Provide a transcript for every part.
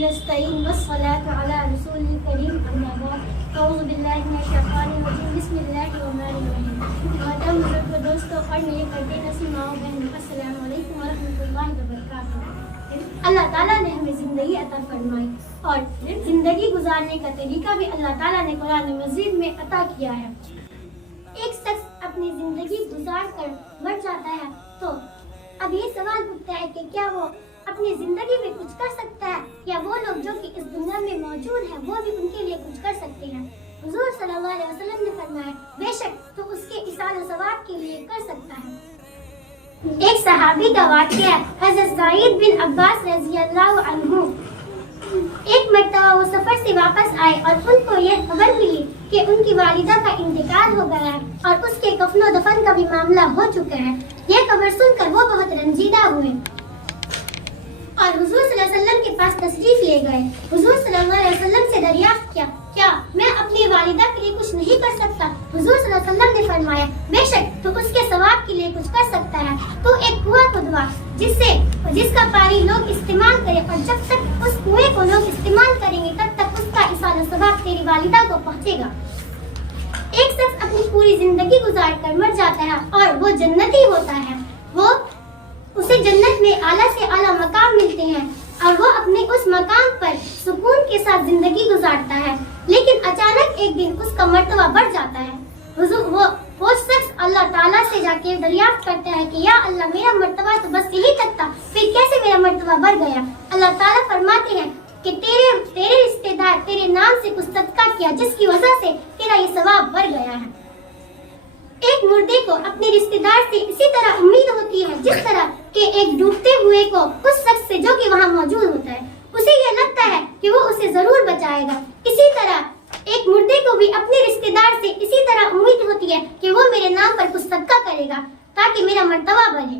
نستعين والصلاة على رسول الكريم أما بعد أعوذ بالله من الشيطان الرجيم بسم الله الرحمن الرحيم محترم بزرگ دوستوں اور میرے پردے نصیب ماؤں بہنوں السلام علیکم ورحمۃ اللہ وبرکاتہ۔ اللہ تعالیٰ نے ہمیں زندگی عطا فرمائی اور زندگی گزارنے کا طریقہ بھی اللہ تعالیٰ نے قرآن مجید میں عطا کیا ہے۔ ایک شخص اپنی زندگی گزار کر مر جاتا ہے تو اب یہ سوال اٹھتا ہے کہ کیا وہ اپنی زندگی میں کچھ کر سکتا ہے یا وہ لوگ جو کہ اس دنیا میں موجود ہیں وہ بھی ان کے لیے کچھ کر سکتے ہیں۔ حضور صلی اللہ علیہ وسلم نے فرمایا بے شک تو اس کے ایصال و ثواب کے لیے کر سکتا ہے۔ ایک صحابی کا واقعہ ہے، حضرت سعید بن عباس رضی اللہ عنہ۔ ایک مرتبہ وہ سفر سے واپس آئے اور ان کو یہ خبر ملی کہ ان کی والدہ کا انتقال ہو گیا ہے اور اس کے کفن و دفن کا بھی معاملہ ہو چکا ہے۔ یہ خبر سن کر وہ بہت رنجیدہ ہوئے اور حضور صلی اللہ علیہ وسلم کے پاس تشریف لے گئے۔ حضور صلی اللہ علیہ وسلم سے دریافت کیا کیا میں اپنی والدہ کے لیے کچھ نہیں کر سکتا؟ حضور صلی اللہ علیہ وسلم نے فرمایا بے شک تو اس کے ثواب کے لیے کچھ کر سکتا ہے۔ تو ایک کنواں کھدوا جس کا پانی لوگ استعمال کریں اور جب تک اس کنویں کو لوگ استعمال کریں گے تب تک اس کا ایصال و ثواب تیری والدہ کو پہنچے گا۔ ایک شخص اپنی پوری زندگی گزار کر مر جاتا ہے اور وہ جنتی ہوتا ہے، اسے جنت میں اعلیٰ سے اعلیٰ مقام ملتے ہیں اور وہ اپنے اس مقام پر سکون کے ساتھ زندگی گزارتا ہے، لیکن اچانک ایک دن اس کا مرتبہ بڑھ جاتا ہے۔ وہ شخص اللہ تعالیٰ سے جا کے دریافت کرتا ہے کہ یا اللہ میرا مرتبہ تو بس یہی تک تھا، پھر کیسے میرا مرتبہ بڑھ گیا؟ اللہ تعالیٰ فرماتے ہیں کہ تیرے رشتے دار تیرے نام سے کچھ صدقہ کیا جس کی وجہ سے تیرا یہ ثواب بڑھ گیا ہے۔ ایک مردے کو اپنے رشتے دار سے اسی طرح امید ہوتی ہے جس طرح کہ ایک ڈوبتے ہوئے کو اس شخص سے جو کہ وہاں موجود ہوتا ہے اسے یہ لگتا ہے کہ وہ اسے ضرور بچائے گا۔ اسی طرح ایک مردے کو بھی اپنے رشتے دار سے اسی طرح امید ہوتی ہے کہ وہ میرے نام پر کچھ صدقہ کرے گا تاکہ میرا مرتبہ بڑھے۔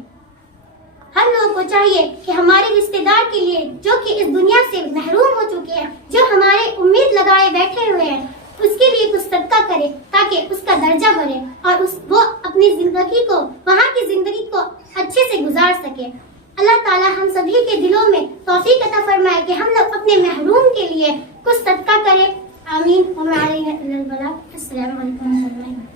ہم لوگوں کو چاہیے کہ ہمارے رشتے دار کے لیے جو کہ اس دنیا سے محروم ہو چکے ہیں، جو ہمارے امید لگائے بیٹھے ہوئے ہیں، اس کے لیے کچھ صدقہ کرے تاکہ اس کا درجہ بڑھے اور وہ اپنی زندگی کو وہاں کی زندگی کو اچھے سے گزار سکے۔ اللہ تعالی ہم سبھی کے دلوں میں توفیق عطا فرمائے کہ ہم لوگ اپنے محروم کے لیے کچھ صدقہ کریں۔ آمین۔ السلام علیکم ورحمۃ اللہ۔